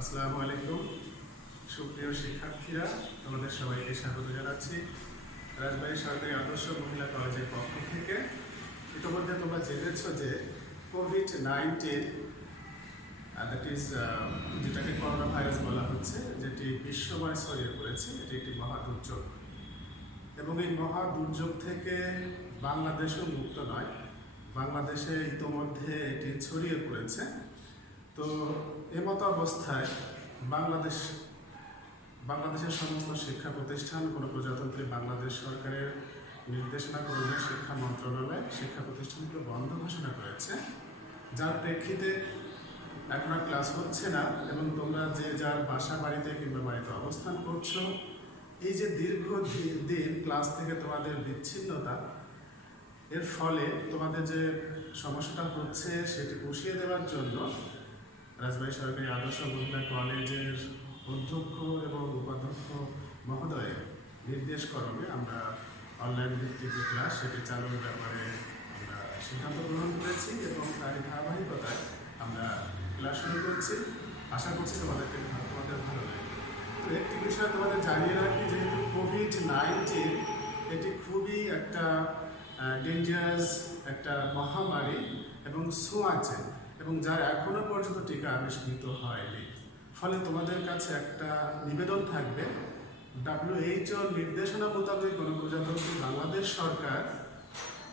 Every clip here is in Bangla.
আসসালামু আলাইকুম সুপ্রিয় শিক্ষার্থীরা, তোমাদের সবাইকে স্বাগত জানাচ্ছি রাজবাড়ী সরকারি আদর্শ মহিলা কলেজের পক্ষ থেকে। ইতিমধ্যে তোমরা জেনেছ যে কোভিড-19 দ্যাট ইজ যেটাকে করোনা ভাইরাস বলা হচ্ছে, যেটি বিশ্বময় ছড়িয়ে পড়েছে, এটি একটি মহা দুর্যোগ এবং এই মহা দুর্যোগ থেকে বাংলাদেশও মুক্ত নয়। বাংলাদেশে ইতিমধ্যে এটি ছড়িয়ে পড়েছে। তো এমতো অবস্থায় বাংলাদেশের সমস্ত শিক্ষা প্রতিষ্ঠান কোনো প্রজাতন্ত্রী বাংলাদেশ সরকারের নির্দেশনা ক্রমে শিক্ষা মন্ত্রণালয় শিক্ষা প্রতিষ্ঠানকে বন্ধ ঘোষণা করেছে, যার প্রেক্ষিতে এখন আর ক্লাস হচ্ছে না এবং তোমরা যে যার বাসা বাড়িতে কিংবা বাড়িতে অবস্থান করছো, এই যে দীর্ঘদিন ক্লাস থেকে তোমাদের বিচ্ছিন্নতা, এর ফলে তোমাদের যে সমস্যাটা হচ্ছে সেটি পুষিয়ে দেওয়ার জন্য রাজবাড়ী সরকারি আদর্শ মহিলা কলেজের অধ্যক্ষ এবং উপাধ্যক্ষ মহোদয়ের নির্দেশ ক্রমে আমরা অনলাইন ভিত্তিক যে ক্লাস সেটি চালুর ব্যাপারে আমরা সিদ্ধান্ত গ্রহণ করেছি এবং তারই ধারাবাহিকতায় আমরা ক্লাস শুরু করছি। আশা করছি তোমাদের ভালো লাগে। তো একটি বিষয় তোমাদের জানিয়ে রাখি, যেহেতু কোভিড-19 এটি খুবই একটা ডেঞ্জারাস একটা মহামারী এবং ছোঁয়াচে এবং যার এখনো পর্যন্ত টিকা আবিষ্কৃত হয়নি। ফলে তোমাদের কাছে একটা নিবেদন থাকবে, WHO নির্দেশনা মোতাবেক গণপ্রজাতন্ত্রী বাংলাদেশ সরকার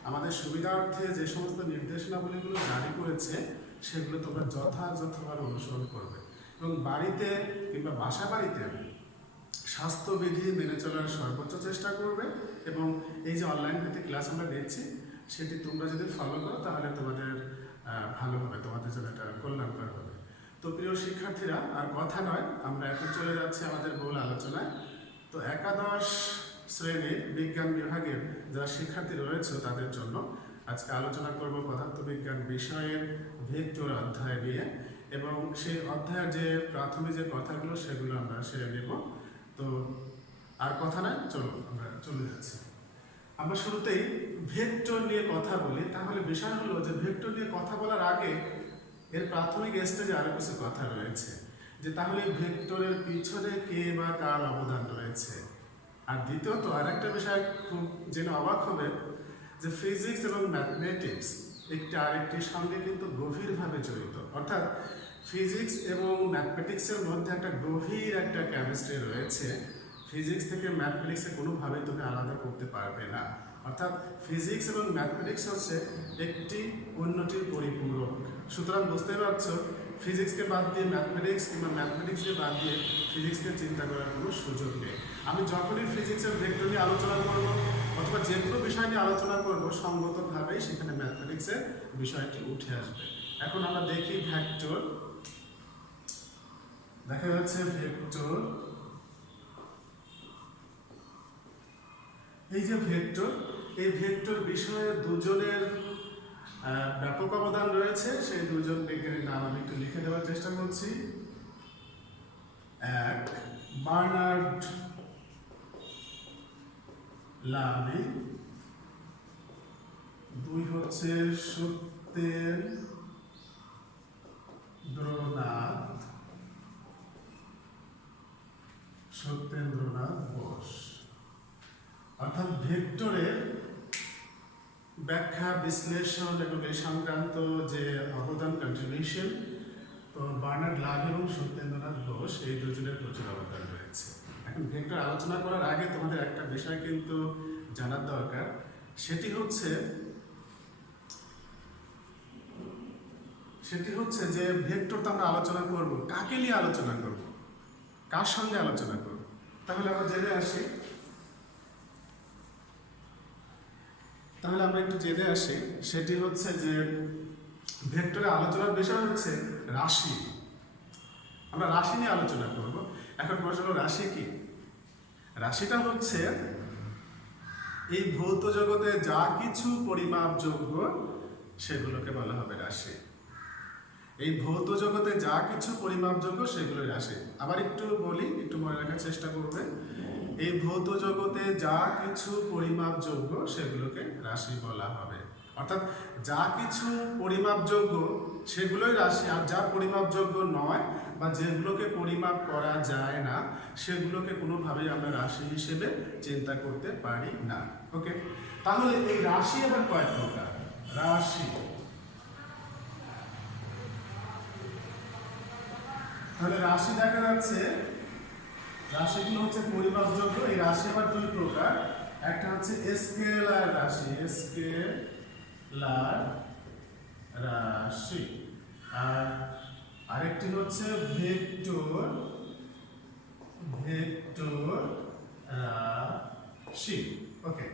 আমাদের সুবিধার্থে যে সমস্ত নির্দেশনাবলীগুলো জারি করেছে সেগুলো তোমরা যথাযথভাবে অনুসরণ করবে এবং বাড়িতে কিংবা বাসা বাড়িতে স্বাস্থ্যবিধি মেনে চলার সর্বোচ্চ চেষ্টা করবে এবং এই যে অনলাইন ভিত্তিক ক্লাস আমরা দিচ্ছি সেটি তোমরা যদি ফলো করো তাহলে তোমাদের ভালো হবে, তোমাদের জন্য এটা কল্যাণকর হবে। তো প্রিয় শিক্ষার্থীরা, আর কথা নয়, আমরা এখন চলে যাচ্ছি আমাদের মূল আলোচনায়। তো একাদশ শ্রেণীর বিজ্ঞান বিভাগের যারা শিক্ষার্থী রয়েছে তাদের জন্য আজকে আলোচনা করব পদার্থবিজ্ঞান বিষয়ের ভেক্টর অধ্যায় নিয়ে এবং সেই অধ্যায়ের যে প্রাথমিক যে কথাগুলো সেগুলো আমরা সেরে নেব। তো আর কথা নয়, চলো আমরা চলে যাচ্ছি। আমরা শুরুতেই ভেক্টর নিয়ে কথা বলি। তাহলে বিষয় হলো যে ভেক্টর নিয়ে কথা বলার আগে এর প্রাথমিক স্টেজে আরো কিছু কথা রয়েছে, যে তাহলে ভেক্টরের পিছনে কে বা কার অবদান রয়েছে। আর দ্বিতীয়ত আরেকটা বিষয় খুব জেনে অবাক হবে যে ফিজিক্স এবং ম্যাথমেটিক্স একটি আরেকটির সঙ্গে কিন্তু গভীরভাবে জড়িত, অর্থাৎ ফিজিক্স এবং ম্যাথমেটিক্সের মধ্যে একটা গভীর একটা কেমিস্ট্রি রয়েছে। ফিজিক্স থেকে ম্যাথমেটিক্সে কোনোভাবেই তুমি আলাদা করতে পারবে না, অর্থাৎ ফিজিক্স এবং ম্যাথমেটিক্স হচ্ছে একটি অন্যটির পরিপূরক। সুতরাং বুঝতে পারছো, ফিজিক্সকে বাদ দিয়ে ম্যাথমেটিক্স কিংবা ম্যাথমেটিক্সকে বাদ দিয়ে ফিজিক্সকে চিন্তা করার কোনো সুযোগ নেই। আমি যখনই ফিজিক্সের ভেক্টর নিয়ে আলোচনা করবো অথবা যে কোনো বিষয় নিয়ে আলোচনা করবো, সঙ্গতভাবেই সেখানে ম্যাথমেটিক্সের বিষয়টি উঠে আসবে। এখন আমরা দেখি ভেক্টর। দেখা যাচ্ছে ভেক্টর, এই যে ভেক্টর, এই ভেক্টর বিষয়ে দুজনের ব্যাপক অবদান রয়েছে। সেই দুজন বিজ্ঞানীর নাম আমি একটু লিখে দেওয়ার চেষ্টা করছি। এক, বার্নার্ড লামি। দুই হচ্ছে সত্যেন্দ্রনাথ বোস। অর্থাৎ ভেক্টরের ব্যাখ্যা, বিশ্লেষণ এবং এই সংক্রান্ত যে অবদান, কন্ট্রিবিউশন, তো বার্নার্ড লামি এবং সত্যেন্দ্রনাথ বোস এই দুজনের প্রচুর অবদান রয়েছে। এখন ভেক্টর আলোচনা করার আগে তোমাদের একটা বিষয় কিন্তু জানার দরকার, সেটি হচ্ছে যে ভেক্টর তো আমরা আলোচনা করব, কাকে নিয়ে আলোচনা করব, কার সঙ্গে আলোচনা করব। তাহলে আমরা একটু জেনে আসি। সেটি হচ্ছে যে ভেক্টরের আলোচনার বিষয় হচ্ছে রাশি। আমরা রাশি নিয়ে আলোচনা করব। এখন প্রশ্ন, রাশি কি? রাশিটা হচ্ছে এই ভৌত জগতে যা কিছু পরিমাপযোগ্য সেগুলোকে বলা হবে রাশি। এই ভৌত জগতে যা কিছু পরিমাপযোগ্য সেগুলোই রাশি। আবার একটু বলি, একটু মনে রাখার চেষ্টা করবে। এই ভৌত জগতে যা কিছু পরিমাপযোগ্য সেগুলোকে রাশি বলা হবে। অর্থাৎ যা কিছু পরিমাপযোগ্য সেগুলোই রাশি, আর যা পরিমাপযোগ্য নয় বা যেগুলোকে পরিমাপ করা যায় না সেগুলোকে কোনোভাবেই আমরা রাশি হিসেবে চিন্তা করতে পারি না। ওকে, তাহলে এই রাশি আবার কয় প্রকার? রাশি, তাহলে রাশি দেখা যাচ্ছে রাশিগুলো হচ্ছে পরিমাপযোগ্য। এই রাশি আবার দুই প্রকার, একটা হচ্ছে স্কেলার রাশি, স্কেলার রাশি, আর আরেকটি হচ্ছে ভেক্টর রাশি। ওকে,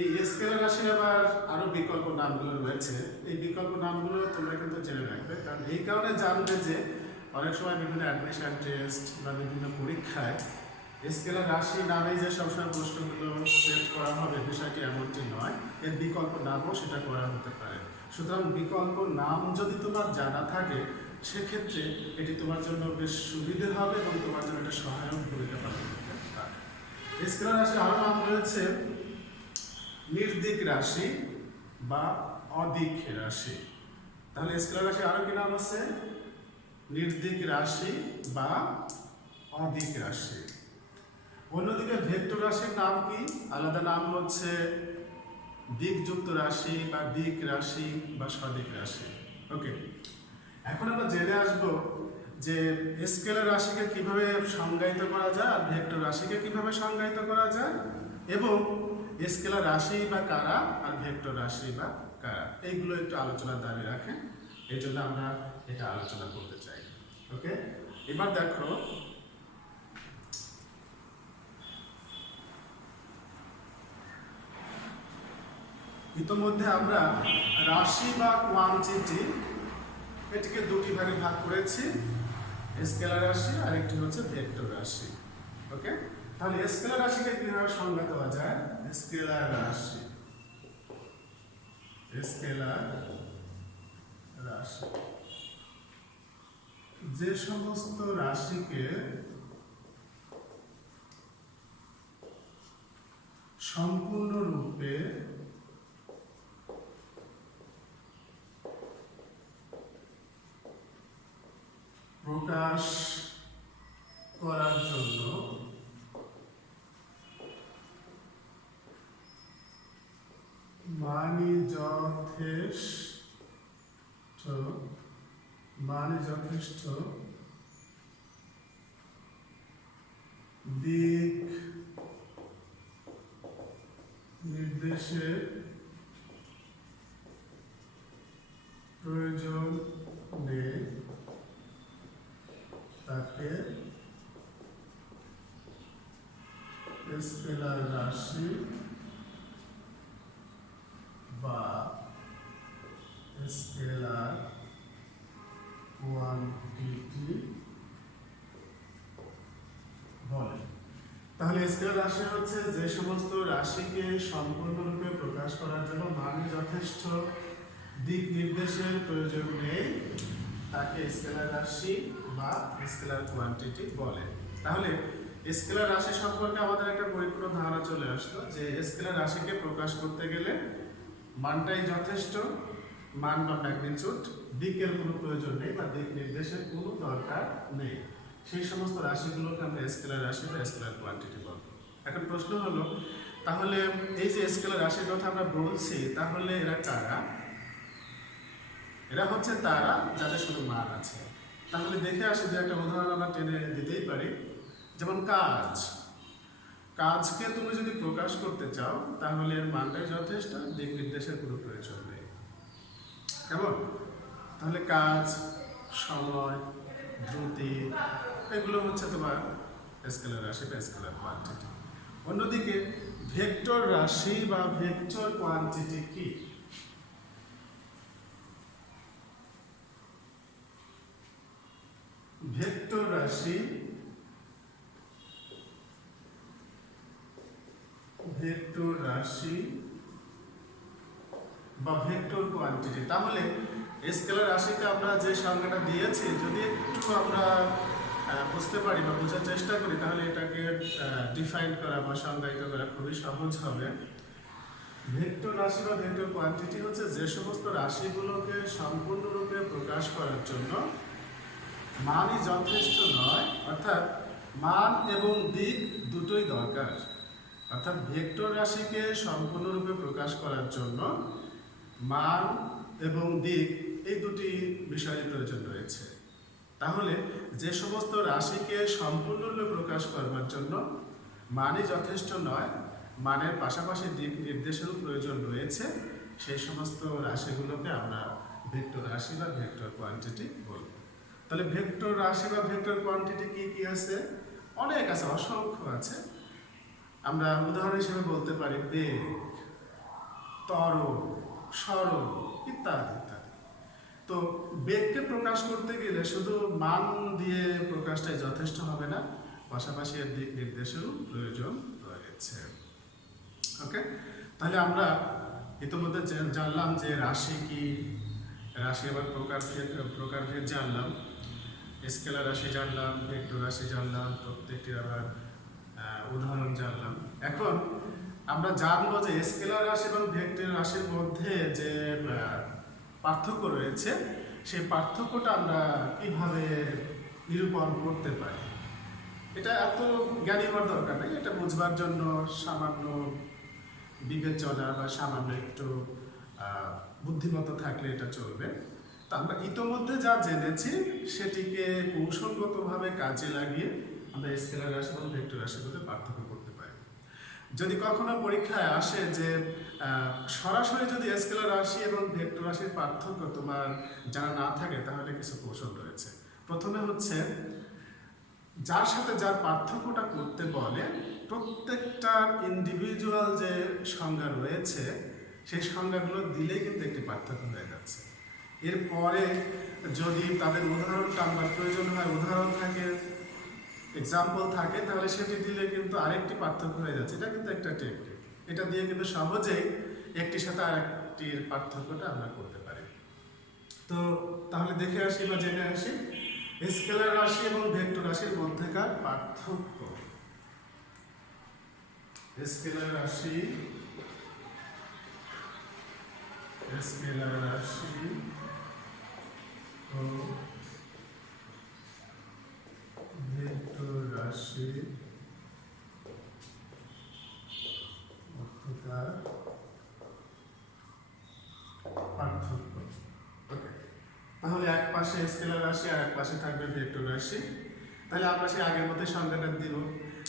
এই স্কেলার রাশির আবার আরো বিকল্প নামগুলো রয়েছে। এই বিকল্প নামগুলো তোমরা কিন্তু জেনে রাখবে, কারণ এই কারণে জানবে যে অনেক সময় বিভিন্ন অ্যাডমিশন টেস্ট বা বিভিন্ন পরীক্ষায় স্কেলার রাশি নামে যে সবসময় প্রশ্নগুলো সেট করা হবে বিষয়টি এমনটি নয়, এর বিকল্প নামও সেটা করা হতে পারে। সুতরাং বিকল্প নাম যদি তোমার জানা থাকে সেক্ষেত্রে এটি তোমার জন্য বেশ সুবিধে হবে এবং তোমার জন্য একটা সহায়ক ভূমিকা পালন করতে পারে। স্কেলার রাশি আরও নাম রয়েছে নির্দিক রাশি বা অদিক রাশি। তাহলে স্কেলার রাশি আরও কি নাম আছে? নির্দিক রাশি বা অদিক রাশি। অন্যদিকে ভেক্টর রাশির নাম কি? আলাদা নাম হচ্ছে দিকযুক্ত রাশি বা দিক রাশি বা সদিক রাশি। ওকে, এখন আমরা জেনে আসবো যে স্কেলার রাশিকে কিভাবে সংজ্ঞায়িত করা যায় আর ভেক্টর রাশিকে কিভাবে সংজ্ঞায়িত করা যায়, এবং স্কেলার রাশি বা কারা আর ভেক্টর রাশি বা কারা, এইগুলো একটু আলোচনার দাবি রাখে। এই জন্য আমরা এটা আলোচনা করতে চাই। ওকে, এবার দেখো ইতোমধ্যে আমরা রাশি বা কোয়ান্টিটি এটিকে দুটি ভাগে ভাগ করেছি, স্কেলার রাশি আর একটি হচ্ছে ভেক্টর রাশি। ওকে, তাহলে স্কেলার রাশিকে কিভাবে সংজ্ঞা দেওয়া যায়? স্কেলার রাশি, স্কেলার রাশি যে সমস্ত রাশিকে সম্পূর্ণরূপে প্রকাশ করার জন্য যথেষ্ট দিক নির্দেশের প্রয়োজন নেই তাকে স্কেলার রাশি বা স্কেলার কোয়ান্টিটি বলে। তাহলে স্কেলার রাশি হচ্ছে যে সমস্ত রাশিকে সম্পূর্ণরূপে প্রকাশ করার জন্য মানে যথেষ্ট দিক নির্দেশের প্রয়োজন নেই তাকে স্কেলার রাশি বা স্কেলার কোয়ান্টিটি বলে। তাহলে স্কেলার রাশি সম্পর্কে আমাদের একটা পরিপূর্ণ ধারণা চলে আসলো যে স্কেলার রাশিকে প্রকাশ করতে গেলে মানটাই যথেষ্ট, মান বা ম্যাগনিটিউড, দিকের কোনো প্রয়োজন নেই বা দিক নির্দেশের কোনো দরকার নেই। সেই সমস্ত রাশিগুলোকে আমরা স্কেলার রাশি বা স্কেলার কোয়ান্টিটি বলবো। এখন প্রশ্ন হলো, তাহলে এই যে স্কেলার রাশির কথা আমরা বলছি, তাহলে এরা কারা? এরা হচ্ছে তারা যাদের শুধু মান আছে। তাহলে দেখে আসি যে একটা উদাহরণ আমরা টেনে দিতেই পারি, যেমন কাজ। কাজকে তুমি যদি প্রকাশ করতে চাও তাহলে এর মানটাই যথেষ্ট, দিক নির্দেশের কোনো প্রয়োজন নেই। কেমন? তাহলে কাজ, সময়, দ্রুতি এগুলো হচ্ছে তোমার স্কেলার রাশি বা স্কেলার কোয়ান্টিটি। অন্যদিকে ভেক্টর রাশি বা ভেক্টর কোয়ান্টিটি কি? ভেক্টর রাশি, ভেক্টর রাশি বা ভেক্টর কোয়ান্টিটি। তাহলে স্কেলার রাশিতে আমরা যে সংজ্ঞাটা দিয়েছি যদি একটু আমরা বুঝতে পারি বা বোঝার চেষ্টা করি তাহলে এটাকে ডিফাইন করা বা সংজ্ঞায়িত করা খুবই সহজ হবে। ভেক্টর রাশি বা ভেক্টর কোয়ান্টিটি হচ্ছে যে সমস্ত রাশিগুলোকে সম্পূর্ণরূপে প্রকাশ করার জন্য মানই যথেষ্ট নয়, অর্থাৎ মান এবং দিক দুটোই দরকার। অর্থাৎ ভেক্টর রাশিকে সম্পূর্ণরূপে প্রকাশ করার জন্য মান এবং দিক এই দুটি বিষয়ের প্রয়োজন রয়েছে। তাহলে যে সমস্ত রাশিকে সম্পূর্ণরূপে প্রকাশ করবার জন্য মানই যথেষ্ট নয়, মানের পাশাপাশি দিক নির্দেশেরও প্রয়োজন রয়েছে, সেই সমস্ত রাশিগুলোকে আমরা ভেক্টর রাশি বা ভেক্টর কোয়ান্টিটি বলব। তাহলে ভেক্টর রাশি বা ভেক্টর কোয়ান্টিটি কি কি আছে? অনেক আছে, অসংখ্য আছে। আমরা উদাহরণ হিসেবে বলতে পারি বেগ, ত্বরণ, সরণ ইত্যাদি ইত্যাদি। তো বেগকে প্রকাশ করতে গেলে শুধু মান দিয়ে প্রকাশটাই যথেষ্ট হবে না, পাশাপাশি এর দিক নির্দেশেরও প্রয়োজন রয়েছে। ওকে, তাহলে আমরা ইতিমধ্যে জানলাম যে রাশি কি, রাশি আবার প্রকারভেদ জানলাম, স্কেলার রাশি জানলাম, ভেক্টর রাশি জানলাম, প্রত্যেকটির আবার উদাহরণ জানলাম। এখন আমরা জানবো যে স্কেলার রাশি এবং ভেক্টর রাশির মধ্যে যে পার্থক্য রয়েছে, সেই পার্থক্যটা আমরা কিভাবে নিরূপণ করতে পারি। এটা এত জ্ঞানী হওয়ার দরকার নেই, এটা বুঝবার জন্য সামান্য বিবেচনা বা সামান্য একটু বুদ্ধিমত্তা থাকলে এটা চলবে। তা আমরা ইতোমধ্যে যা জেনেছি সেটিকে কৌশলগতভাবে কাজে লাগিয়ে আমরা স্কেলার রাশি এবং ভেক্টর রাশির মধ্যে পার্থক্য করতে পারি। যদি কখনো পরীক্ষায় আসে যে সরাসরি যদি স্কেলার রাশি এবং ভেক্টর রাশির পার্থক্য তোমার জানা না থাকে, তাহলে কিছু কৌশল রয়েছে। প্রথমে হচ্ছে যার সাথে যার পার্থক্যটা করতে বলে প্রত্যেকটার ইন্ডিভিজুয়াল যে সংজ্ঞা রয়েছে সেই সংজ্ঞাগুলো দিলেই কিন্তু একটি পার্থক্য হয়ে যাচ্ছে। এরপরে যদি তাদের উদাহরণ টানবার প্রয়োজন হয়, উদাহরণ থাকে, এক্সাম্পল থাকে, তাহলে সেটি দিলে কিন্তু আরেকটি পার্থক্য হয়ে যাচ্ছে। এটা কিন্তু একটা টেকনিক, এটা দিয়ে কিন্তু সহজেই একটির সাথে আরেকটির পার্থক্যটা আমরা করতে পারি। তো তাহলে দেখে আসি বা জেনে আসি স্কেলার রাশি এবং ভেক্টর রাশির মধ্যেকার পার্থক্য। স্কেলার রাশি ও ভেক্টর রাশির মধ্যকার পার্থক্য। তাহলে এক পাশে স্কেলার রাশি আর এক পাশে থাকবে ভেক্টর রাশি। তাহলে আমরা সেই আগের মধ্যে সংজ্ঞাটা দিব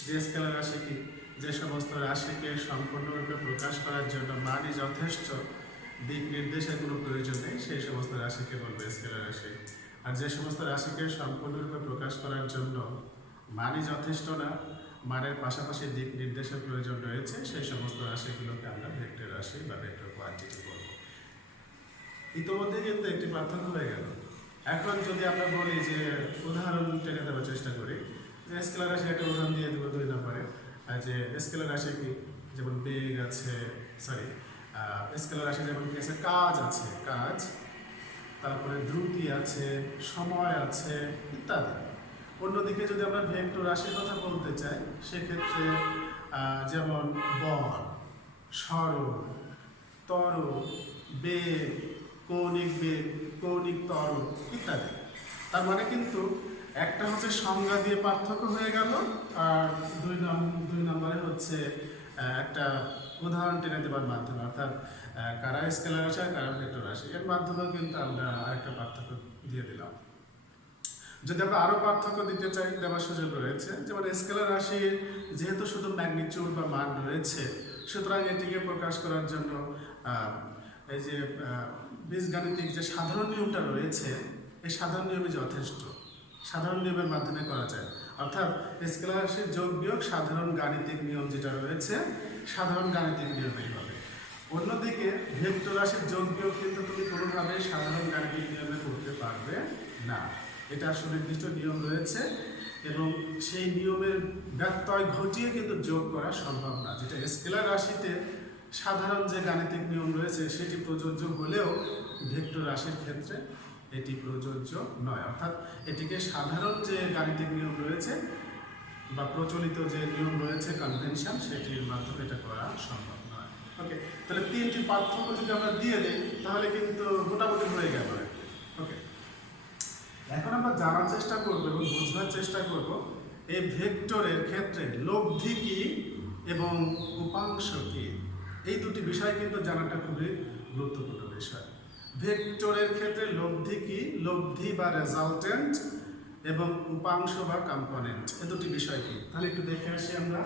যে স্কেলার রাশি কি, যে সমস্ত রাশিকে সম্পূর্ণরূপে প্রকাশ করার জন্য মানই যথেষ্ট, দিক নির্দেশের কোনো প্রয়োজন নেই, সেই সমস্ত রাশিকে বলবে স্কেলার রাশি। আর যে সমস্ত রাশিকে সম্পূর্ণরূপে প্রকাশ করার জন্য মানই যথেষ্ট না, মানের পাশাপাশি দিক নির্দেশের প্রয়োজন রয়েছে, সেই সমস্ত রাশিগুলোকে আমরা ভেক্টর রাশি বা ভেক্টর কোয়ান্টিটি বলব। ইতিমধ্যে কিন্তু একটি পার্থক্য হয়ে গেল। এখন যদি আমরা বলি যে উদাহরণ টেনে দেওয়ার চেষ্টা করি, যে স্কেলার রাশি একটা উদাহরণ দিয়ে দেবো 2 নম্বরে, যে স্কেলার রাশি কি, যেমন বেগ আছে, স্কেলার রাশি যেমন কি আছে, কাজ আছে, কাজ, তারপরে দ্রুতি আছে, সময় আছে ইত্যাদি। অন্যদিকে যদি আমরা ভেক্টর রাশির কথা বলতে চাই, সেক্ষেত্রে যেমন বল, সরণ, ত্বরণ, বেগ, কৌণিক বেগ, কৌণিক ত্বরণ ইত্যাদি। তার মানে কিন্তু একটা হচ্ছে সংজ্ঞা দিয়ে পার্থক্য হয়ে গেল, আর দুই নম্বরে হচ্ছে একটা উদাহরণ টেনে দেওয়ার মাধ্যমে, অর্থাৎ কারা স্কেলার রাশি আর কারা ভেক্টর রাশি, এর মাধ্যমেও কিন্তু আমরা আরেকটা পার্থক্য দিয়ে দিলাম। যদি আমরা আরও পার্থক্য দিতে চাই, দেওয়ার সুযোগ রয়েছে। যেমন স্কেলার রাশির যেহেতু শুধু ম্যাগনিটিউড বা মান রয়েছে, সুতরাং এটিকে প্রকাশ করার জন্য এই যে বীজগাণিতিক যে সাধারণ নিয়মটা রয়েছে, এই সাধারণ নিয়মই যথেষ্ট, সাধারণ নিয়মের মাধ্যমে করা যায়। অর্থাৎ স্কেলার রাশির যোগ বিয়োগ সাধারণ গাণিতিক নিয়ম যেটা রয়েছে, সাধারণ গাণিতিক নিয়মেই হবে। অন্যদিকে ভেক্টর রাশির যোগ বিয়োগ কিন্তু তুমি কোনোভাবে সাধারণ গাণিতিক নিয়মে করতে পারবে না, এটা সুনির্দিষ্ট নিয়ম রয়েছে এবং সেই নিয়মের ব্যত্যয় ঘটিয়ে কিন্তু যোগ করা সম্ভব না। যেটা স্কেলার রাশিতে সাধারণ যে গাণিতিক নিয়ম রয়েছে সেটি প্রযোজ্য হলেও ভেক্টর রাশির ক্ষেত্রে এটি প্রযোজ্য নয়, অর্থাৎ এটিকে সাধারণ যে গাণিতিক নিয়ম রয়েছে বা প্রচলিত যে নিয়ম রয়েছে, কনভেনশন, সেটির মাধ্যমে এটা করা সম্ভব নয়। ওকে, তাহলে তিনটি পার্থক্য যদি আমরা দিয়ে দিই তাহলে কিন্তু মোটামুটি হয়ে গেল। ওকে, এখন আমরা জানার চেষ্টা করব এবং বোঝার চেষ্টা করব এই ভেক্টরের ক্ষেত্রে লব্ধি কি এবং উপাংশ কি। এই দুটি বিষয় কিন্তু জানাটা খুবই গুরুত্বপূর্ণ বিষয়। ভেক্টরের ক্ষেত্রে লব্ধি কি, লব্ধি বা রেজাল্টেন্ট, এবং উপাংশ বা কম্পোনেন্ট, এই দুটি বিষয় কি। তাহলে একটু দেখে আসি আমরা।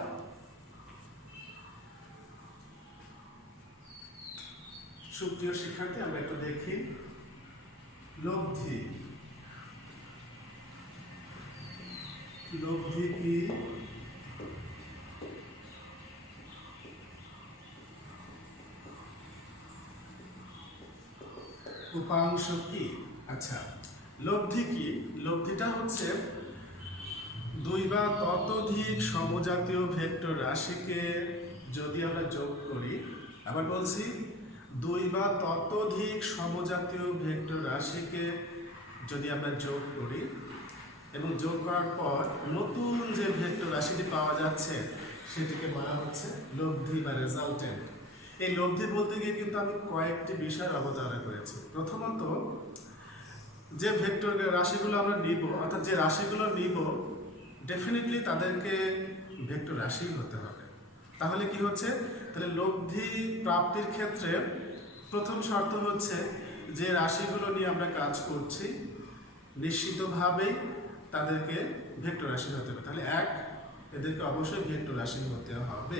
সুপ্রিয় শিক্ষার্থী, আমরা একটু দেখি লব্ধি। লব্ধি কি, উপাংশ কি। আচ্ছা, লব্ধি কি? লব্ধিটা হচ্ছে দুই বা ততোধিক সমজাতীয় ভেক্টর রাশিকে যদি আমরা যোগ করি, আবার বলছি, দুই বা ততোধিক সমজাতীয় ভেক্টর রাশিকে যদি আমরা যোগ করি এবং যোগ করার পর নতুন যে ভেক্টর রাশিটি পাওয়া যাচ্ছে সেটিকে বলা হচ্ছে লব্ধি বা রেজাল্টেন্ট। এই লব্ধি বলতে গিয়ে কিন্তু আমি কয়েকটি বিষয় অবতারণা করেছি। প্রথমত, যে ভেক্টর রাশিগুলো আমরা নিব, অর্থাৎ যে রাশিগুলো নিব, ডেফিনেটলি তাদেরকে ভেক্টর রাশি হতে হবে। তাহলে কি হচ্ছে, তাহলে লব্ধি প্রাপ্তির ক্ষেত্রে প্রথম শর্ত হচ্ছে যে রাশিগুলো নিয়ে আমরা কাজ করছি নিশ্চিতভাবেই তাদেরকে ভেক্টর রাশি হতে হবে। তাহলে এক, এদেরকে অবশ্যই ভেক্টর রাশি হতে হবে।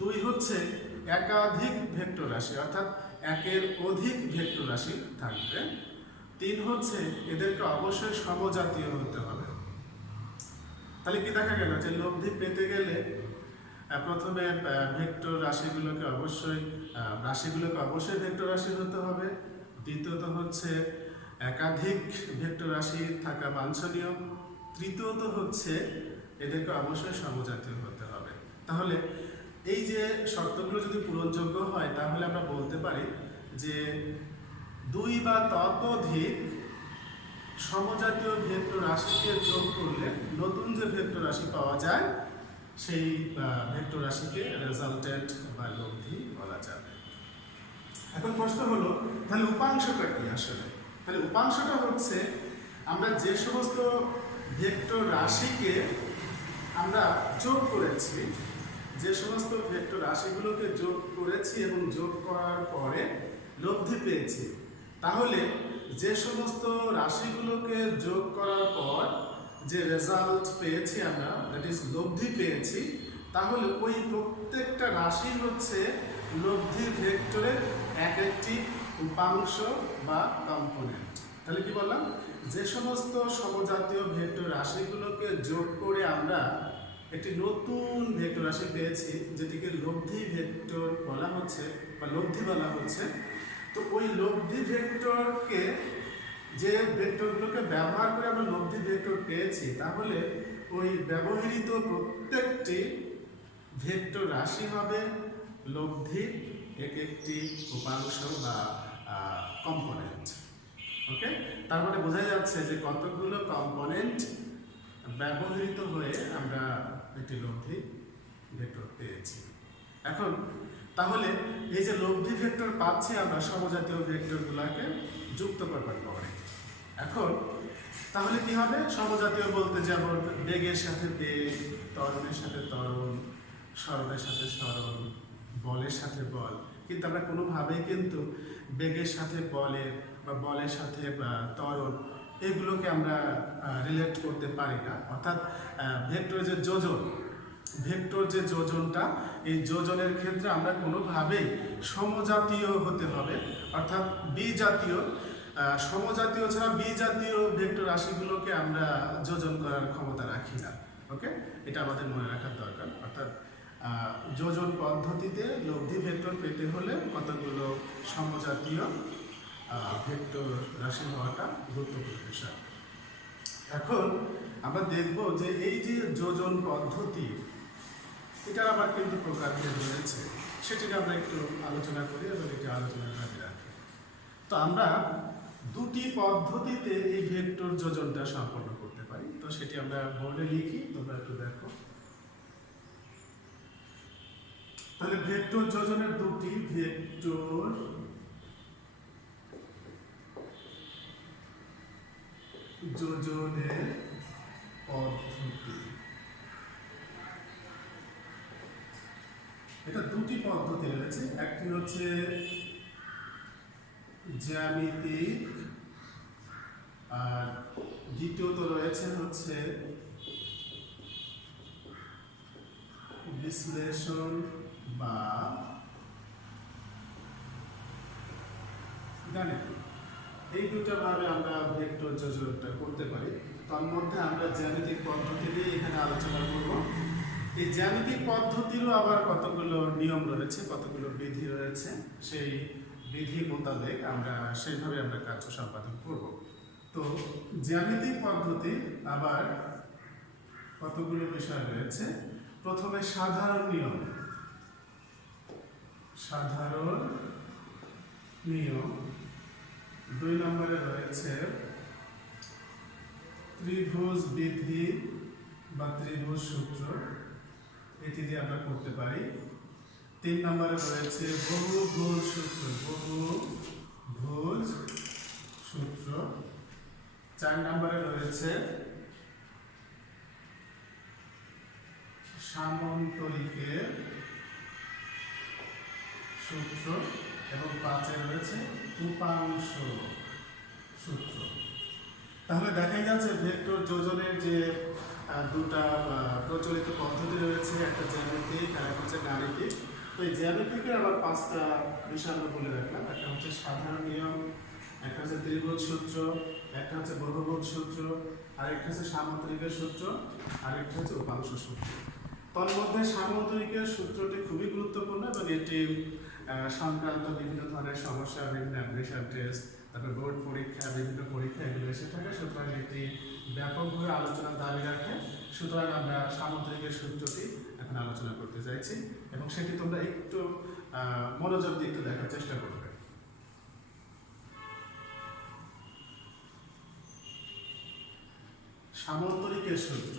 দুই হচ্ছে একাধিক ভেক্টর রাশি, অর্থাৎ একের অধিক ভেক্টর রাশি থাকবে। তিন হচ্ছে এদেরকে অবশ্যই সমজাতীয় হতে হবে। তাহলে কি দেখা গেল যে লব্ধি পেতে গেলে প্রথমে ভেক্টর রাশিগুলোকে অবশ্যই ভেক্টর রাশি হতে হবে। দ্বিতীয়ত হচ্ছে একাধিক ভেক্টর রাশি থাকা বাঞ্ছনীয়। তৃতীয়ত হচ্ছে এদেরকে অবশ্যই সমজাতীয় হতে হবে। তাহলে এই যে শর্তগুলো যদি পূরণযোগ্য হয় তাহলে আমরা বলতে পারি যে দুই বা ততোধিক সমজাতীয় ভেক্টর রাশিকে যোগ করলে নতুন যে ভেক্টর রাশি পাওয়া যায় সেই ভেক্টর রাশিকে রেজাল্টেন্ট বা লব্ধি বলা যাবে। এখন প্রশ্ন হলো, তাহলে উপাংশটা কি আসলে? তাহলে উপাংশটা হচ্ছে আমরা যে সমস্ত ভেক্টর রাশিকে আমরা যোগ করেছি, যে সমস্ত ভেক্টর রাশিগুলোকে যোগ করেছি এবং যোগ করার পরে লব্ধি পেয়েছি, তাহলে যে সমস্ত রাশিগুলোকে যোগ করার পর যে রেজাল্ট পেয়েছি আমরা, দ্যাট ইজ লব্ধি পেয়েছি, তাহলে ওই প্রত্যেকটা রাশি হচ্ছে লব্ধির ভেক্টরের এক একটি উপাংশ বা কম্পোনেন্ট। তাহলে কি বললাম, যে সমস্ত সমজাতীয় ভেক্টর রাশিগুলোকে যোগ করে আমরা একটি নতুন ভেক্টর রাশি পেয়েছি যেটিকে লব্ধি ভেক্টর বলা হচ্ছে বা লব্ধি বলা হচ্ছে। তো ওই লব্ধি ভেক্টরকে, যে ভেক্টরগুলোকে ব্যবহার করে আমরা লব্ধি ভেক্টর পেয়েছি, তাহলে ওই ব্যবহৃত প্রত্যেকটি ভেক্টর রাশি হবে লব্ধির এক একটি উপাংশ বা কম্পোনেন্ট। ওকে, তার মানে বোঝা যাচ্ছে যে কতগুলো কম্পোনেন্ট ব্যবহৃত হয়ে আমরা একটি লব্ধি ভেক্টর পেয়েছি। এখন তাহলে এই যে লব্ধি ভেক্টর পাচ্ছি আমরা সমজাতীয় ভেক্টরগুলোকে যুক্ত করবার পরে, এখন তাহলে কি হবে, সমজাতীয় বলতে যেমন বেগের সাথে বেগ, ত্বরণের সাথে ত্বরণ, সরণের সাথে সরণ, বলের সাথে বল। কিন্তু আমরা কোনোভাবেই কিন্তু বেগের সাথে বলের বা বলের সাথে ত্বরণ এগুলোকে আমরা রিলেট করতে পারি না। অর্থাৎ ভেক্টর যে যোজনটা, এই যোজনের ক্ষেত্রে আমরা কোনোভাবেই সমজাতীয় হতে হবে, অর্থাৎ বিজাতীয়। সমজাতীয় ছাড়া বিজাতীয় ভেক্টর রাশিগুলোকে আমরা যোজন করার ক্ষমতা রাখি না। ওকে, এটা আমাদের মনে রাখার দরকার। অর্থাৎ যোজন পদ্ধতিতে লব্ধি ভেক্টর পেতে হলে কতগুলো সমজাতীয় ভেক্টর রাশি হওয়াটা গুরুত্বপূর্ণ বিষয়। এখন আমরা দেখব যে এই যে যোজন পদ্ধতি, এটার আবার কিন্তু প্রকারভেদ রয়েছে, সেটিকে আমরা একটু আলোচনা করি এবং এটি আলোচনার কাজে রাখি। তো আমরা দুটি পদ্ধতিতে এই ভেক্টর যোজনটা সম্পন্ন করতে পারি। তো সেটি আমরা বোর্ডে লিখি, তোমরা একটু দেখো। তাহলে ভেক্টর যোজনের দুটি ভেক্টর যোজনের পদ্ধতি, এটা দুটি পদ্ধতি রয়েছে, একটি হচ্ছে জ্যামিতিক আর দ্বিতীয়ত রয়েছে হচ্ছে বিশ্লেষণ বা গাণিতিক। এই দুটো ভাবে আমরা ভেক্টর যোজনটা করতে পারি। তার মধ্যে আমরা জ্যামিতিক পদ্ধতি দিয়ে এখানে আলোচনা করব। এই জ্যামিতিক পদ্ধতিরও আবার কতগুলো নিয়ম রয়েছে, কতগুলো বিধি রয়েছে, সেই বিধি মোতাবেক আমরা সেইভাবে আমরা কার্য সম্পাদন করব। তো জ্যামিতিক পদ্ধতি আবার কতগুলো বিষয় রয়েছে। প্রথমে সাধারণ নিয়ম, সাধারণ নিয়ম। 2 নম্বরে রয়েছে ত্রিভুজ বিধি বা ত্রিভুজ সূত্র, এটি দিয়ে আমরা করতে পারি। 3 নম্বরে রয়েছে বহুভুজ সূত্র, বহুভুজ সূত্র। 4 নম্বরে রয়েছে সামন্তরিকের সূত্র এবং 5 রয়েছে উপাংশ সূত্র। তাহলে দেখা যাচ্ছে ভেক্টর যোজনের যে দুটা প্রচলিত পদ্ধতি রয়েছে, একটা জ্যামিতিক আর একটা হচ্ছে গাণিতিক। তো এই জ্যামিতিকের আবার 5টা বিষয় আমরা বলে রাখলাম। একটা হচ্ছে সাধারণ নিয়ম, একটা হচ্ছে ত্রিভুজ সূত্র, একটা হচ্ছে বহুভুজ সূত্র, আরেকটা হচ্ছে সামন্তরিকের সূত্র, আরেকটা হচ্ছে উপাংশ সূত্র। তন্মধ্যে সামন্তরিকের সূত্রটি খুবই গুরুত্বপূর্ণ এবং এটি সংক্রান্ত বিভিন্ন ধরনের সমস্যা, বিভিন্ন অ্যাডমিশন টেস্ট, তারপরে বোর্ড পরীক্ষা, বিভিন্ন পরীক্ষা এগুলো এসে থাকে। সুতরাং এটি ব্যাপকভাবে আলোচনার দাবি রাখে। সুতরাং আমরা সামন্তরিকের সূত্রটি এখন আলোচনা করতে চাইছি এবং সেটি তোমরা একটু মনোযোগ দিয়ে একটু দেখার চেষ্টা করবে। সামন্তরিকের সূত্র।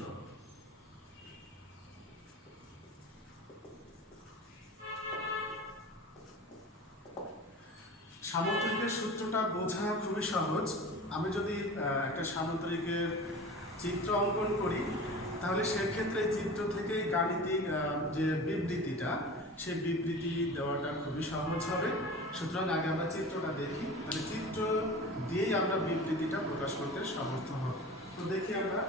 সামন্তরিকের সূত্রটা বোঝা খুবই সহজ। আমি যদি একটা সামন্তরিকের চিত্র অঙ্কন করি, তাহলে সেক্ষেত্রে চিত্র থেকে গাণিতিক যে বিবৃতিটা, সেই বিবৃতি দেওয়াটা খুবই সহজ হবে। সুতরাং আগে আমরা চিত্রটা দেখি, মানে চিত্র দিয়েই আমরা বিবৃতিটা প্রকাশ করতে সমর্থ হব। তো দেখি আমরা।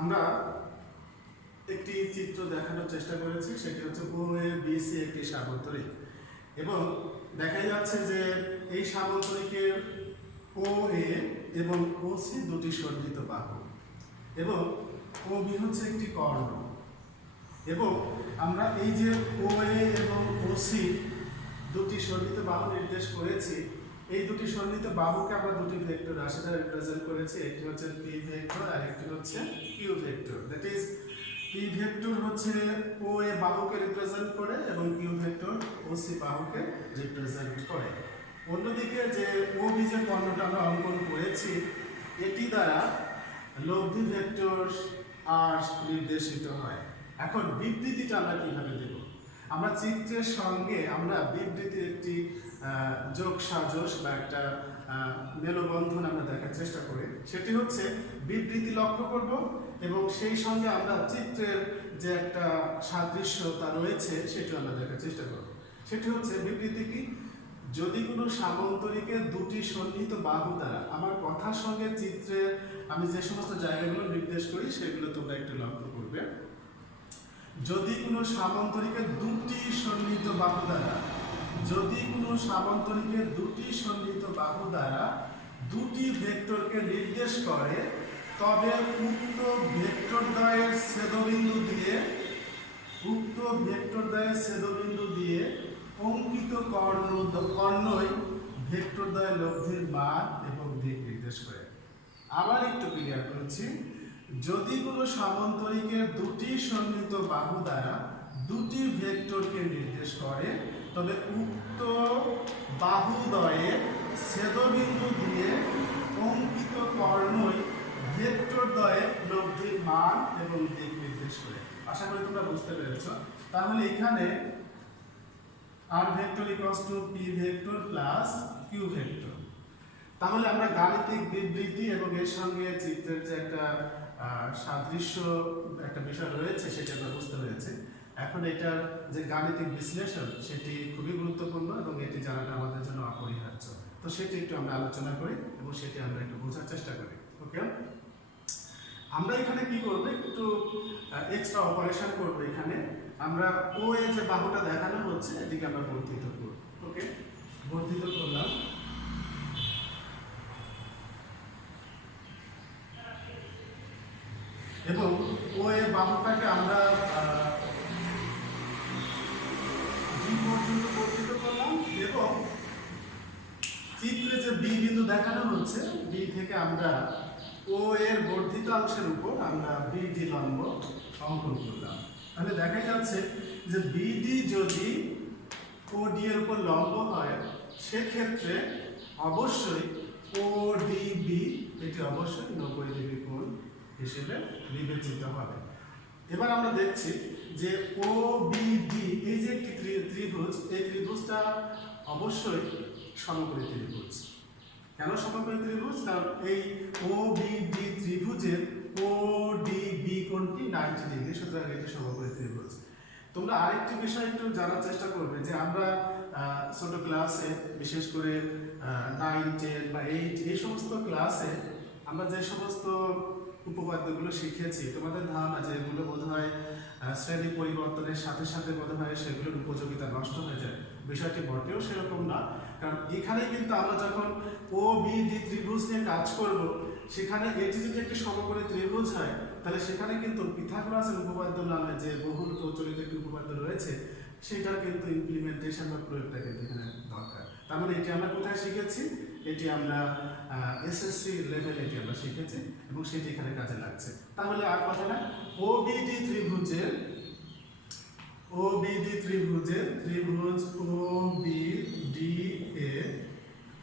আমরা একটি চিত্র দেখানোর চেষ্টা করেছি, সেটি হচ্ছে OABC একটি সামন্তরিক এবং দেখা যাচ্ছে যে এই সামন্তরিকের OA এবং OC দুটি সন্নিহিত বাহু এবং OB হচ্ছে একটি কর্ণ এবং আমরা এই যে OA এবং OC দুটি সন্নিহিত বাহু নির্দেশ করেছি। এই দুটি সন্নিহিত বাহুকে আমরা দুটি ভেক্টর রাশি দ্বারা রিপ্রেজেন্ট করেছি। একটি হচ্ছে P ভেক্টর আর একটি হচ্ছে Q vector. That is P vector হচ্ছে OA বাহুকে রিপ্রেজেন্ট করে এবং Q ভেক্টর OC বাহুকে রিপ্রেজেন্ট করে। অন্যদিকে যে OB যে কর্ণটা আমরা অঙ্কন করেছি, এটি দ্বারা লব্ধি ভেক্টর R নির্দেশিত হয়। এখন বিবৃতিটা আমরা কিভাবে দেব? আমরা চিত্রের সঙ্গে আমরা বিবৃতির একটি যোগ সাজস বা একটা মেলবন্ধন আমরা দেখার চেষ্টা করি। সেটি হচ্ছে বিবৃতি লক্ষ্য করব এবং সেই সঙ্গে আমরা চিত্রের যে একটা সাদৃশ্যতা রয়েছে সেটি আমরা দেখার চেষ্টা করব। সেটি হচ্ছে বিবৃতি কি? যদি কোনো সামন্তরিকের দুটি সন্নিহিত বাহু দ্বারা, আমার কথার সঙ্গে চিত্রের আমি যে সমস্ত জায়গাগুলো নির্দেশ করি সেগুলো তোমরা একটু লক্ষ্য করবে। যদি কোনো সামন্তরিকের দুটি সন্নিহিত বাহু দ্বারা, যদি কোনো সামন্তরিকের দুটি সন্নিহিত বাহু দ্বারা দুটি ভেক্টরকে নির্দেশ করে, তবে উক্ত ভেক্টর দ্বয়ের ছেদবিন্দু দিয়ে উক্ত ভেক্টর দ্বয়ের ছেদবিন্দু দিয়ে অঙ্কিত কর্ণই ভেক্টর দ্বয়ের লব্ধির মান এবং দিক নির্দেশ করে। আবার একটু ক্লিয়ার করছি, যদি কোনো সামান্তরিকের দুটি সন্নিহিত বাহু দ্বারা দুটি ভেক্টরকে নির্দেশ করে, তবে উক্ত বাহুদ্বয়ের ছেদবিন্দু দিয়ে অঙ্কিত কর্ণই ভেক্টর দ্বয়ের লব্ধির মান এবং দিক নির্দেশ করে। আশা করি তোমরা বুঝতে পেরেছ। তাহলে এখানে R vector equals to P vector plus Q vector. তাহলে আমরা গাণিতিক বিবৃতি এবং এর সঙ্গে চিত্রের যে একটা সাদৃশ্য একটা বিষয় রয়েছে সেটা আমরা বুঝতে পেরেছি। এখন এটার যে গাণিতিক বিশ্লেষণ সেটি খুবই গুরুত্বপূর্ণ এবং এটি জানাটা আমাদের জন্য অপরিহার্য। তো সেটি একটু আমরা আলোচনা করি এবং সেটি আমরা একটু বোঝার চেষ্টা করি। ওকে, আমরা এখানে কি করব, একটু এক্সট্রা অপারেশন করব। এখানে আমরা ও এর যে বাহুটা দেখানো হচ্ছে এটিকে আমরা বর্ধিত করব। ওকে, বর্ধিত করলাম। এবং ও এর বাহুটাকে আমরা বি পর্যন্ত বর্ধিত করলাম এবং চিত্রে যে বি বিন্দু দেখানো হচ্ছে বি থেকে আমরা ও এর বর্ধিত অংশের উপর আমরা বিডি লম্ব অঙ্কন করলাম। তাহলে দেখা যাচ্ছে যে বিডি যদি ওডি এর উপর লম্ব হয় সেক্ষেত্রে অবশ্যই ওডিবি এটি অবশ্যই 90 ডিগ্রি কোণ হিসেবে বিবেচিত হবে। এবার আমরা দেখছি যে ওবিডি এই যে একটি ত্রিভুজ, এই ত্রিভুজটা অবশ্যই সমকোণী ত্রিভুজ। কেন সমকোণী ত্রিভুজ? কারণ এই ওবিডি ত্রিভুজের ওডিবি কোণটি 90 ডিগ্রি, সুতরাং এটি সমকোণী ত্রিভুজ। তোমরা আরেকটি বিষয় একটু জানার চেষ্টা করবে যে আমরা ছোট ক্লাসে বিশেষ করে 9, 10 বা 8 এই সমস্ত ক্লাসে আমরা যে সমস্ত উপপাদ্যগুলো শিখেছি, তোমাদের ধারণা যে এগুলো বোধহয় শ্রেণী পরিবর্তনের সাথে সাথে বোধহয় সেগুলোর উপযোগিতা নষ্ট হয়ে যায়। বিষয়টি মোটেও সেরকম না, কারণ এখানে কিন্তু আমরা যখন ও বি ডি ত্রিভুজ নিয়ে কাজ করব সেখানে এটি যদি একটি সমকোণী ত্রিভুজ হয় তাহলে সেখানে কিন্তু পিথাগোরাসের উপপাদ্য নামে যে বহুল প্রচলিত একটি উপপাদ্য রয়েছে সেটার কিন্তু ইমপ্লিমেন্টেশন বা প্রয়োগটা কিন্তু এখানে দরকার। তার মানে এটি আমরা কোথায় শিখেছি? এটি আমরা এসএসসি লেভেলে এটি আমরা শিখেছি এবং সেটি এখানে কাজে লাগছে। তাহলে আর কথা না, ওবিডি ত্রিভুজের ত্রিভুজ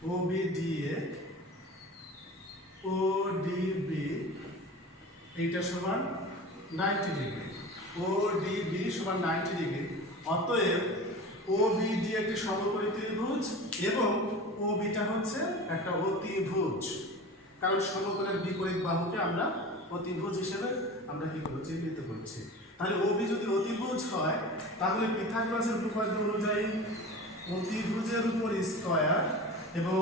ওবিডি ওডিবি এইটা সমান 90 ডিগ্রি, ওডিবি সমান 90 ডিগ্রি। অতএব ওবিডি একটি সমকোণী ত্রিভুজ এবং ওবিটা হচ্ছে একটা অতিভুজ, কারণ সমকোণের বিপরীত বাহুকে আমরা অতিভুজ হিসেবে আমরা কি করছি? চিহ্নিত করছি। তাহলে ওবি যদি অতিভুজ হয় তাহলে পিথাগোরাসের উপপাদ্য অনুযায়ী অতিভুজের উপর স্কয়ার এবং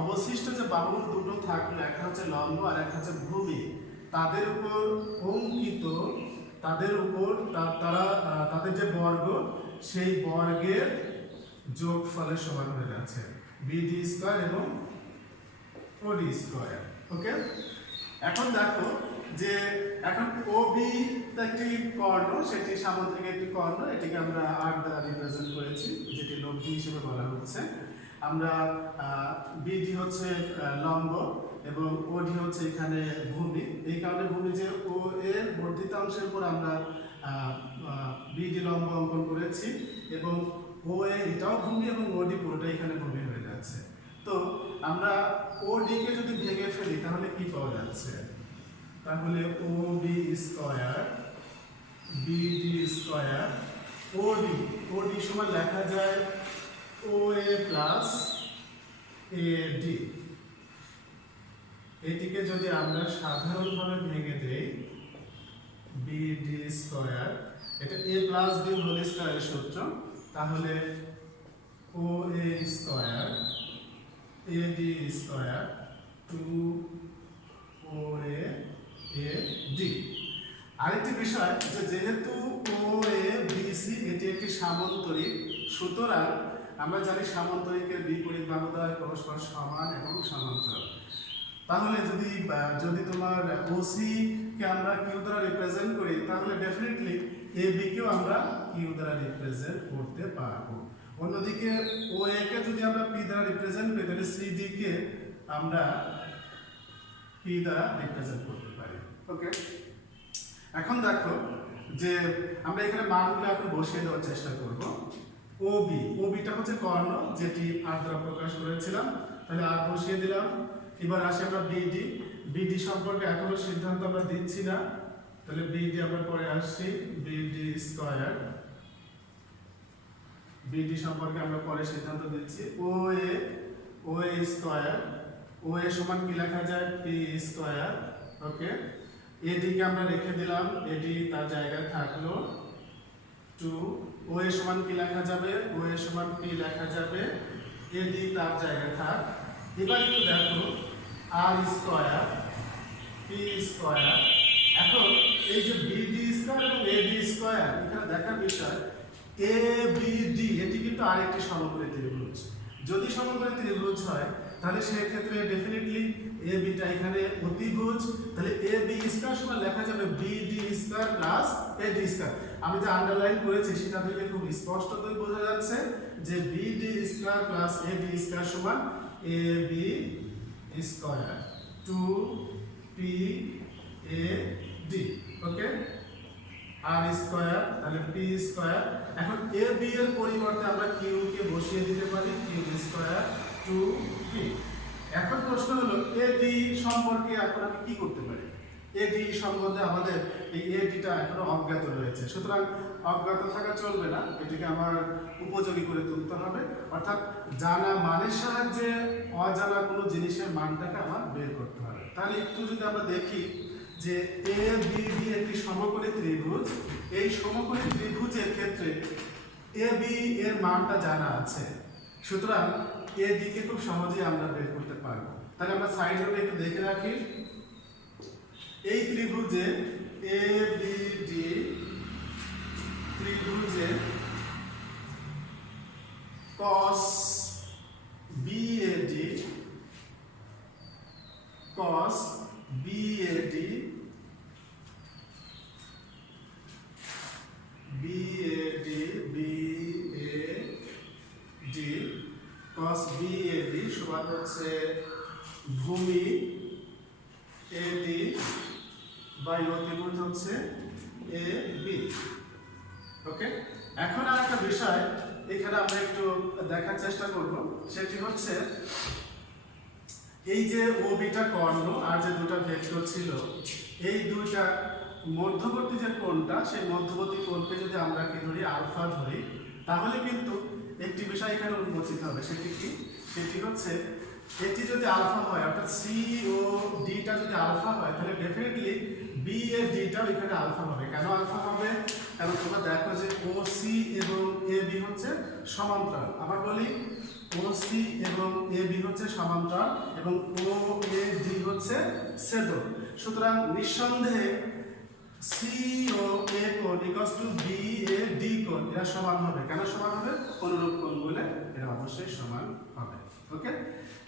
অবশিষ্ট যে বাহু দুটো থাকলো, একটা হচ্ছে লম্ব আর একটা হচ্ছে ভূমি, তাদের উপর অঙ্কিত তাদের যে বর্গ সেই বর্গের যোগফলের সমান হয়ে যাচ্ছে বিডি স্কয়ার এবং ওডি স্কয়ার। ওকে, এখন দেখো যে এখন ওবি একটি কর্ণ, সেটি সামুদ্রিক একটি কর্ণ, এটিকে আমরা আর দ্বারা রিপ্রেজেন্ট করেছি যেটি লব্ধি হিসেবে বলা হচ্ছে। আমরা বিডি হচ্ছে লম্ব এবং ওডি হচ্ছে এখানে ভূমি, এই কারণে ভূমি যে ও এর বর্ধিত অংশের উপর আমরা বিডি লম্ব অঙ্কন করেছি এবং ও এটাও ভূমি এবং ওডি পুরোটা এখানে ভূমি হয়ে যাচ্ছে। তো আমরা ওডি কে যদি ভেঙে ফেলি তাহলে কি পাওয়া যাচ্ছে? তাহলে ওবি স্কয়ার বিডি স্কয়ার ওডি সমান লেখা যায় ওএ প্লাস এডি। এটিকে যদি আমরা সাধারণভাবে ভেঙে দেই বিডি স্কয়ার, এটা এ প্লাস বি হোল স্কয়ারের সূত্র, তাহলে ও এ স্কয়ার এডি স্কয়ার 2 ও এ ডি। আরেকটি বিষয় যে যেহেতু ও এ বিসি এটি একটি সামান্তরিক, সুতরাং আমরা জানি সামান্তরিকের বিপরীত বাহুদ্বয় পরস্পর সমান এবং সমান্তরাল। তাহলে যদি তোমার ওসি কে আমরা কিউ দ্বারা রিপ্রেজেন্ট করি তাহলে ডেফিনেটলি এ বি কেও আমরা কিউ দ্বারা রিপ্রেজেন্ট করতে পারবো। অন্যদিকে ও এ কে যদি আমরা পি দ্বারা রিপ্রেজেন্ট করি তাহলে সি ডি কে আমরা পি দ্বারা রিপ্রেজেন্ট করতে পারি। ওকে, এখন দেখো যে আমরা এখানে মানগুলো এখন বসিয়ে দেওয়ার চেষ্টা করব। ওবিটা হচ্ছে কর্ণ, যেটি আর দ্বারা প্রকাশ করেছিলাম, তাহলে আর বসিয়ে দিলাম। এবার আসি আমরা বিডি সম্পর্কে এখনো সিদ্ধান্ত আমরা দিচ্ছি না, তাহলে বিডি আমরা পরে আসছি। বিডি স্কয়ার, বিডি সম্পর্কে আমরা পরে সিদ্ধান্ত দিচ্ছি। ও এ স্কয়ার, ও এ সমান কি লেখা যায়, পি স্কয়ার। ওকে, এডি কে আমরা রেখে দিলাম, এডি তার জায়গায় থাকলো 2। ও এ সমান কি লেখা যাবে, ও এ সমান পি লেখা যাবে, এডি তার জায়গায় থাক। এবার একটু দেখো আর স্কয়ার পি স্কয়ার। এখন এই যে বিডি স্কয়ার এবং এডি স্কয়ার, এখানে দেখার বিষয় এ বি ডি এটি কিন্তু আরেকটি সমকোণী ত্রিভুজ। যদি সমকোণী ত্রিভুজ হয় তাহলে সেই ক্ষেত্রে ডেফিনেটলি এ বিটা এখানে অতিভুজ, তাহলে এ বি স্কয়ার সমান লেখা যাবে B D square plus A D square. আমি যে আন্ডারলাইন করেছি সেটা থেকে খুব স্পষ্টতই বোঝা যাচ্ছে যে B D square plus A D square সমান A B square 2 P A D. Okay, R square তাহলে পি স্কয়ার। এখন এ বি এর পরিবর্তে আমরা কিউ কে বসিয়ে দিতে পারি, কিউ স্কয়ার 2 পি। এখন প্রশ্ন হলো এডি সম্পর্কে এখন আমি কি করতে পারি। এডি সম্বন্ধে আমাদের এই এডিটা এখনো অজ্ঞাত রয়েছে, সুতরাং অজ্ঞাত থাকা চলবে না, এটিকে আমার উপযোগী করে তুলতে হবে। অর্থাৎ জানা মানের সাহায্যে অজানা কোনো জিনিসের মানটাকে আমার বের করতে হবে। তাহলে একটু যদি আমরা দেখি যে এ বি ডি একটি সমকোণী ত্রিভুজ, এই সমকোণী ত্রিভুজের ক্ষেত্রে এ বি এর মানটা জানা আছে, সুতরাং এ ডি কে খুব সহজেই আমরা বের করতে পারবো। তাহলে আমরা সাইড নোটে একটু দেখে রাখি, এই ত্রিভুজে এ বি ডি ত্রিভুজে cos BAD cos BAD cos BAD সমান হচ্ছে ভূমি AD বাই অতিভুজ হচ্ছে AB। ওকে, এখন আর একটা বিষয় এখানে আমরা একটু দেখার চেষ্টা করব, সেটি হচ্ছে এই যে ও বিটা কর্ণ আর যে দুটো ভেক্টর ছিল, এই দুইটা মধ্যবর্তী যে কোণটা, সেই মধ্যবর্তী কোণকে যদি আমরা কি ধরি, আলফা ধরি, তাহলে কিন্তু একটি বিষয় এখানে উন্মোচিত হবে। সেটি কি, সেটি হচ্ছে এটি যদি আলফা হয়, অর্থাৎ সি ও ডিটা যদি আলফা হয়, তাহলে ডেফিনেটলি বি এর ডিটাও এখানে আলফা হবে। কেন আলফা হবে? কারণ তোমরা দেখো যে ও সি এবং এ বি হচ্ছে সমান্তরাল। আবার বলি, ও সি এবং এ বি হচ্ছে সমান্তরাল এবং ও এ ডি হচ্ছে ছেদক। সুতরাং নিঃসন্দেহে সি ও এ কোণ equals to B A D কোণ এরা সমান হবে। কেন সমান হবে? অনুরূপ কোণ বলে এরা অবশ্যই সমান হবে। ওকে,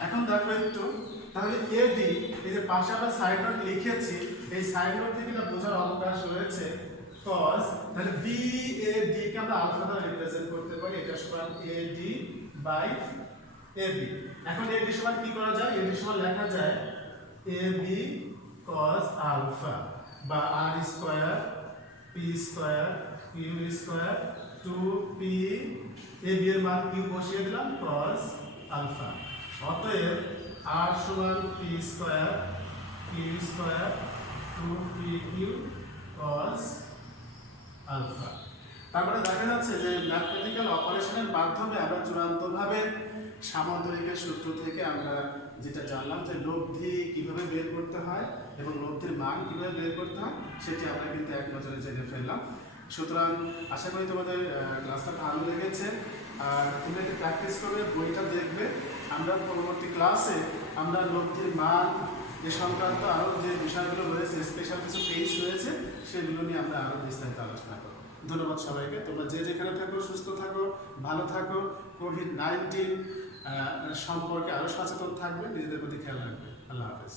এখন দেখো একটু, তাহলে এ ডি এই যে পাশে আমরা সাইড নোট লিখেছি, এই সাইড নোট থেকে এটা বোঝার অবকাশ রয়েছে cos, তাহলে বি এ ডি কে আমরা আলফা দ্বারা রিপ্রেজেন্ট করতে পারি, এটা সমান A D by A B. এখন এ ডি সমান কি করা যায়? এ ডি সমান লেখা যায় এ বি cos আলফা বা R square P square Q square 2 P, A B এর মান কিউ বসিয়ে দিলাম cos আলফা। অতএব আর সমান P square Q square 2 P Q cos alpha. তারপরে দেখা যাচ্ছে যে ম্যাথমেটিক্যাল অপারেশনের মাধ্যমে আমরা চূড়ান্তভাবে সামান্তরিকের সূত্র থেকে আমরা যেটা জানলাম যে লব্ধি কিভাবে বের করতে হয় এবং লব্ধির মান কিভাবে বের করতে হয়, সেটি আমরা কিন্তু এক নজরে জেনে ফেললাম। সুতরাং আশা করি তোমাদের ক্লাসটা ভালো লেগেছে, আর তোমরা একটু প্র্যাকটিস করবে, বইটা দেখবে। আমরা পরবর্তী ক্লাসে আমরা লব্ধির মান এ সংক্রান্ত আরও যে বিষয়গুলো রয়েছে, স্পেশাল কিছু পেজ রয়েছে, সেগুলো নিয়ে আমরা আরও বিস্তারিত আলোচনা করব। ধন্যবাদ সবাইকে। তোমরা যে যেখানে থাকো সুস্থ থাকো, ভালো থাকো, কোভিড-19 সম্পর্কে আরও সচেতন থাকবে, নিজেদের প্রতি খেয়াল রাখবে। আল্লাহ হাফেজ।